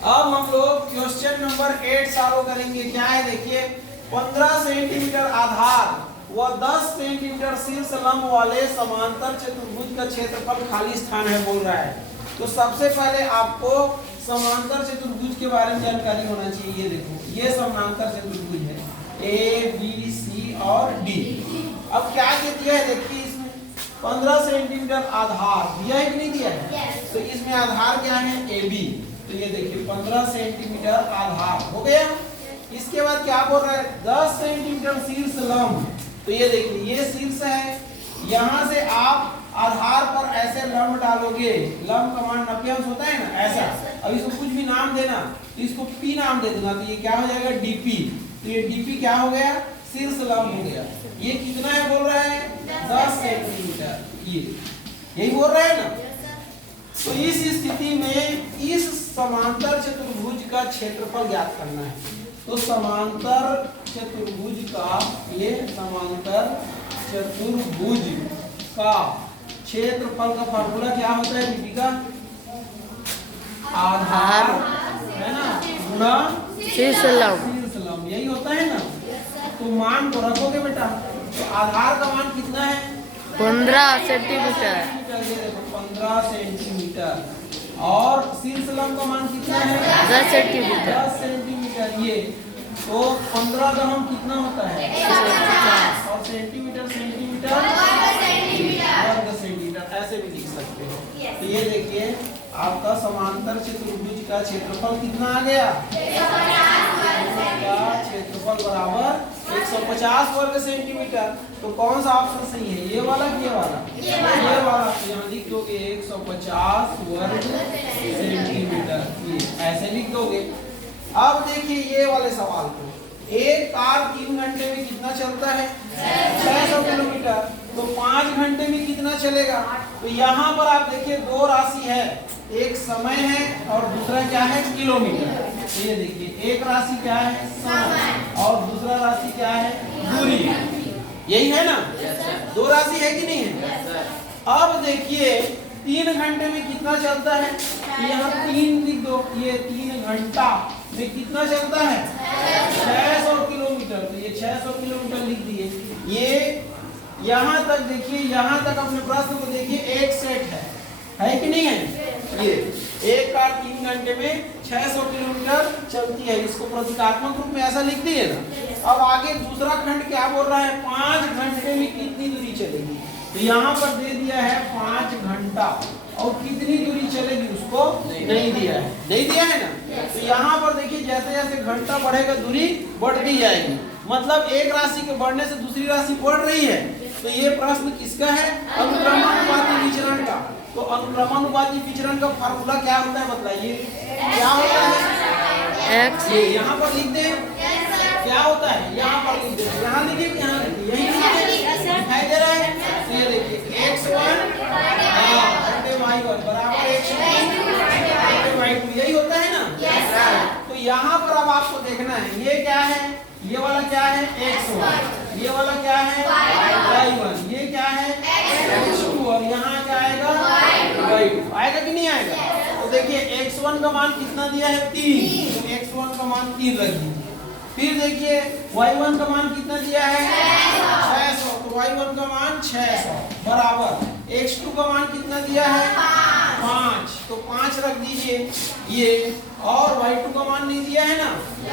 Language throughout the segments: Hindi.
अब हम लोग क्वेश्चन नंबर 8 सॉल्व करेंगे। क्या है देखिए, 15 सेंटीमीटर आधार व 10 सेंटीमीटर शीर्ष लंब वाले समांतर चतुर्भुज का क्षेत्रफल खाली स्थान है बोल रहा है। तो सबसे पहले आपको समांतर चतुर्भुज के बारे में जानकारी होना चाहिए। ये देखो, ये समांतर चतुर्भुज है ए बी सी और डी। अब क्या दिया है देखिए, इसमें 15 सेंटीमीटर आधार दिया है कि नहीं दिया है? तो इसमें आधार क्या है? A B. तो ये देखिए 15 सेंटीमीटर आधार हो गया। इसके बाद क्या बोल रहा है? 10 सेंटीमीटर शीर्ष लंब। तो ये देखिए, ये शीर्ष है, यहाँ से आप आधार पर ऐसे लंब डालोगे। लंब का मान नब्बेंश होता है ना, ऐसा। अब इसको कुछ भी नाम देना, तो इसको पी नाम दे दूंगा, तो ये क्या हो जाएगा? डीपी। तो ये डीपी क्या हो गया? शीर्ष लंब हो गया। ये कितना है बोल रहा है? 10 सेंटीमीटर। ये यही बोल रहा है ना। तो इस स्थिति में इस समांतर चतुर्भुज का क्षेत्रफल ज्ञात करना है। तो समांतर चतुर्भुज का, ये समांतर चतुर्भुज का क्षेत्रफल का फार्मूला क्या होता है दीपिका? आधार है ना गुणा शीर्ष लंब, यही होता है ना। तो मान को रखोगे बेटा। तो आधार का मान कितना है? 15 सेंटीमीटर। ये देखो 15 सेंटीमीटर। और शीर्ष लंब का मान कितना है? 10 सेंटीमीटर। 10 सेंटीमीटर। ये तो 15 का हम कितना होता है? 50। और सेंटीमीटर सेंटीमीटर वर्ग सेंटीमीटर, ऐसे भी लिख सकते हो। तो ये देखिए आपका समांतर चतुर्भुज का क्षेत्रफल कितना आ गया? का क्षेत्रफल बराबर 150 वर्ग सेंटीमीटर। तो कौन सा ऑप्शन सही है? ये वाला कि ये वाला? ये वाला। तो यहाँ लिख दोगे 150 वर्ग सेंटीमीटर, ये ऐसे लिख दोगे। अब देखिए ये वाले सवाल को, एक कार 3 घंटे में कितना चलता है? 600 किलोमीटर। तो 5 घंटे में कितना चलेगा? तो यहाँ पर आप देखिए दो राशि है, एक समय है और दूसरा क्या है? किलोमीटर। तो ये देखिए एक राशि क्या है? समय, और दूसरा राशि क्या है? दूरी। यही है ना? दो राशि है कि नहीं है? अब देखिए 3 घंटे में कितना चलता है? यहाँ 3 लिख दो। ये 3 घंटा में कितना चलता है? 600 किलोमीटर। तो ये 600 किलोमीटर लिख दिए। ये यहाँ तक देखिए, यहाँ तक अपने प्रश्न को देखिए, एक सेट है कि नहीं है? ये एक कार 3 घंटे में 600 किलोमीटर चलती है। इसको प्रतीकात्मक रूप में ऐसा लिख दिए ना। अब आगे दूसरा खंड क्या बोल रहा है? 5 घंटे में कितनी दूरी चलेगी? तो यहाँ पर दे दिया है 5 घंटा, और कितनी दूरी चलेगी उसको नहीं दिया है। नहीं दिया है ना। तो यहाँ पर देखिए जैसे जैसे घंटा बढ़ेगा दूरी बढ़ती जाएगी। मतलब एक राशि के बढ़ने से दूसरी राशि बढ़ रही है। तो ये प्रश्न किसका है? अनुक्रमानुपाती विचरण का। तो अनुक्रमानुपाती विचरण का फार्मूला क्या होता है बताइए? क्या होता है? x। ये यहाँ पर लिख दे। क्या होता है? यहाँ पर लिख दे। यहाँ लिखिए, यहाँ लिखिए, यही लिखिए, दिखाई दे रहा है। तो ये देखिए x1 y1 बराबर x2 y2, यही होता है ना। तो यहाँ पर अब आपको देखना है, ये क्या है? ये वाला क्या है? x1। ये वाला क्या है? y1। ये क्या है? x2। और यहाँ क्या आएगा? y2। आएगा कि नहीं आएगा? तो देखिए x1 का मान कितना दिया है? 3। तो x1 का मान 3 रख दीजिए। फिर देखिए y1 का मान कितना दिया है? 600। तो y1 का मान 600 बराबर x2 का मान कितना दिया है? 5। तो 5 रख दीजिए ये। और y2 का मान नहीं दिया है ना,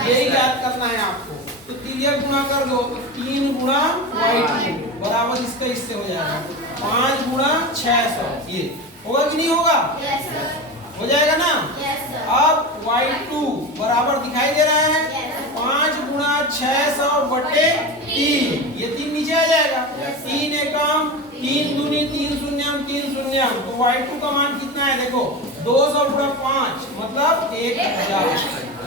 यही याद करना है आपको। तो 3 गुणा कर दो, 3 गुणा y2 बराबर इसका इससे हो जाएगा 5 गुणा 600। ये होगा कि नहीं होगा? हो जाएगा ना। अब y2 बराबर दिखाई दे रहा है 5 गुणा 600 बटे 3। ये 3 नीचे आ जाएगा। 3 एकम 3 दूनी 3 शून्यम 3 शून्यम। तो y2 का मान कितना है? देखो 200 गुणा 5 मतलब 1000।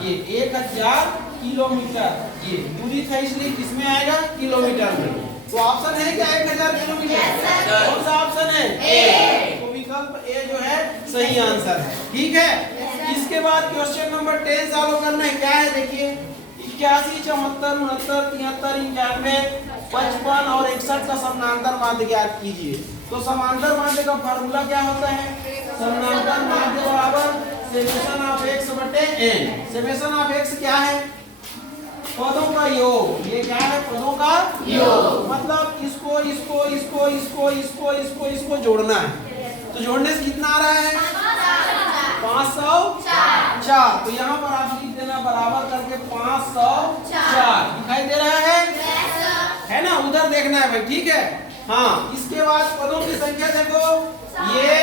ये 1000 किलोमीटर। ये दूरी था इसलिए किसमें आएगा? किलोमीटर में। तो ऑप्शन है क्या 1000 किलोमीटर? कौन सा ऑप्शन है? ए। तो विकल्प ए जो है सही आंसर है। ठीक है। इसके बाद क्वेश्चन नंबर 10 सॉल्व करना है। क्या है देखिए, 81, 74, 69, 73, 91, 55 और 61 का समानांतर माध्य ज्ञात कीजिए। तो समांतर माध्य का फार्मूला क्या होता है? समांतर माध्य बराबर समेशन ऑफ x बटे n। समेशन ऑफ x क्या है? पदों का योग। ये क्या है? पदों का योग। मतलब इसको इसको इसको इसको इसको इसको इसको जोड़ना है। तो जोड़ने से कितना आ रहा है? 504। तो यहाँ पर आप लिख देना बराबर करके 504 दिखाई दे रहा है ना? उधर देखना है भाई, ठीक है। हाँ, इसके बाद पदों की संख्या देखो, ये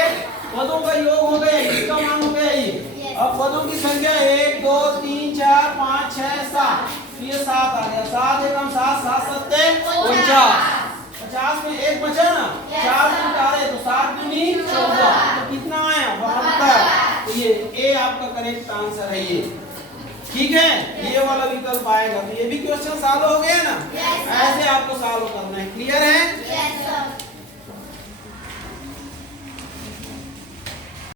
पदों का योग हो गया, इसका मान हो गया ये। अब पदों की संख्या 1 2 3 4 5 6 7, ये 7 आ गया। 7 एकम 7, 7 सत्ते 49। 50 में एक बचा ना, 4 निकाले तो 7 दूनी 14। तो कितना आया? 72। तो ये ए आपका करेक्ट आंसर है ये, ठीक है। ये वाला विकल्प आएगा। तो ये भी क्वेश्चन सॉल्व हो गया ना? ऐसे आपको सॉल्व करना है। क्लियर है?